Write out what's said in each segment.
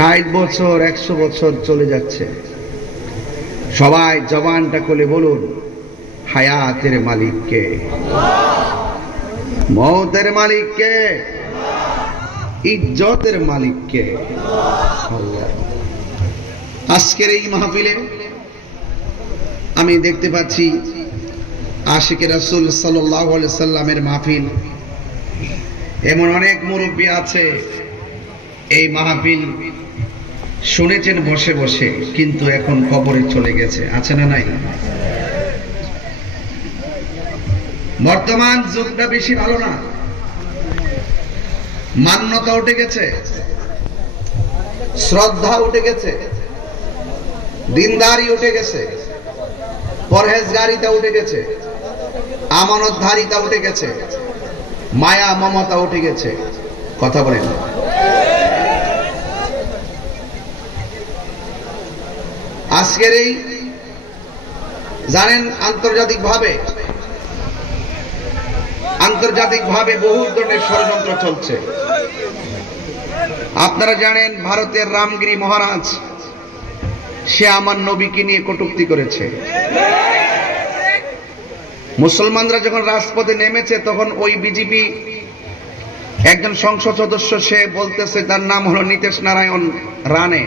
60 বছর 100 বছর চলে যাচ্ছে, সবাই জবানটা খুলে বলুন, হায়াতের মালিক কে? মওতের মালিক কে? ইজ্জতের মালিক কে? আল্লাহ। আজকের এই মাহফিলে আমি দেখতে পাচ্ছি আশিকে রাসূল সাল্লাল্লাহু আলাইহি সাল্লামের মাহফিল। এমন অনেক মুরব্বী আছে এই মাহফিল শুনেছেন বসে বসে, কিন্তু এখন কবরে চলে গেছে, আছে না নাই? বর্তমান যুগটা বেশি ভালো না, মান্যতা উঠে গেছে, শ্রদ্ধা উঠে গেছে, দিনদারি উঠে গেছে, পরহেজগারিতা উঠে গেছে, আমানতধারিতা উঠে গেছে, মায়া মমতা উঠে গেছে। কথা বলেন। আজকের এই জানেন আন্তর্জাতিকভাবে বহু ধরনের ষড়যন্ত্র চলছে। আপনারা জানেন ভারতের রামগিরি মহারাজ সে আমার নবীকে নিয়ে কটূক্তি করেছে। মুসলমানরা যখন রাজপথে নেমেছে তখন ওই বিজেপি একজন সংসদ সদস্য সে বলতেছে, তার নাম হলো নীতিশ নারায়ণ রানে,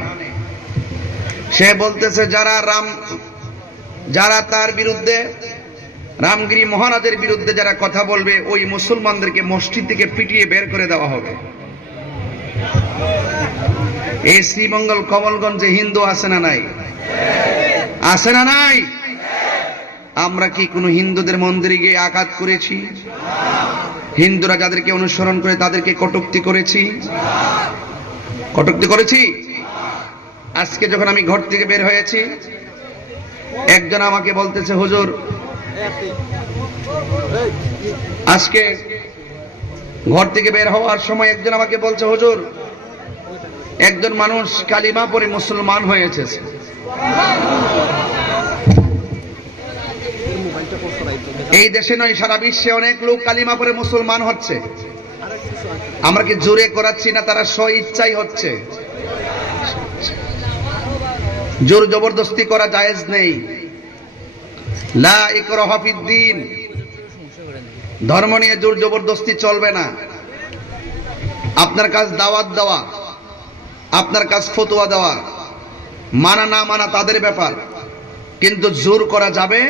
সে বলতেছে যারা তার বিরুদ্ধে, রামগিরি মহারাজের বিরুদ্ধে যারা কথা বলবে ওই মুসলমানদেরকে মসজিদ থেকে পিটিয়ে বের করে দেওয়া হবে। এই শ্রীমঙ্গল কমলগঞ্জে হিন্দু আছে না নাই? আছে না নাই? আমরা কি কোনো হিন্দুদের মন্দিরে গিয়ে আঘাত করেছি? হিন্দুরা যাদেরকে অনুসরণ করে তাদেরকে কটূক্তি করেছি? আজকে যখন আমি ঘর থেকে বের হয়েছি, একজন আমাকে বলতেছে, হুজুর আজকে ঘর থেকে বের হওয়ার সময় একজন আমাকে বলছে, হুজুর একজন মানুষ কালিমা পড়ে মুসলমান হয়েছে। এই দেশে নয়, সারা বিশ্বে অনেক লোক কালিমা পড়ে মুসলমান হচ্ছে। আমরা কি জোরে করাচ্ছি না? তারা স্ব ইচ্ছাই হচ্ছে। জোর জবরদস্তি করা জায়েজ নেই। লা ইকরাহা ফিদ্দীন, ধর্ম নিয়ে জোর জবরদস্তি চলবে না। আপনার কাজ দাওয়াত দেওয়া, আপনার কাজ ফতোয়া দেওয়া, মানা না মানা তাদের ব্যাপার, কিন্তু জোর করা যাবে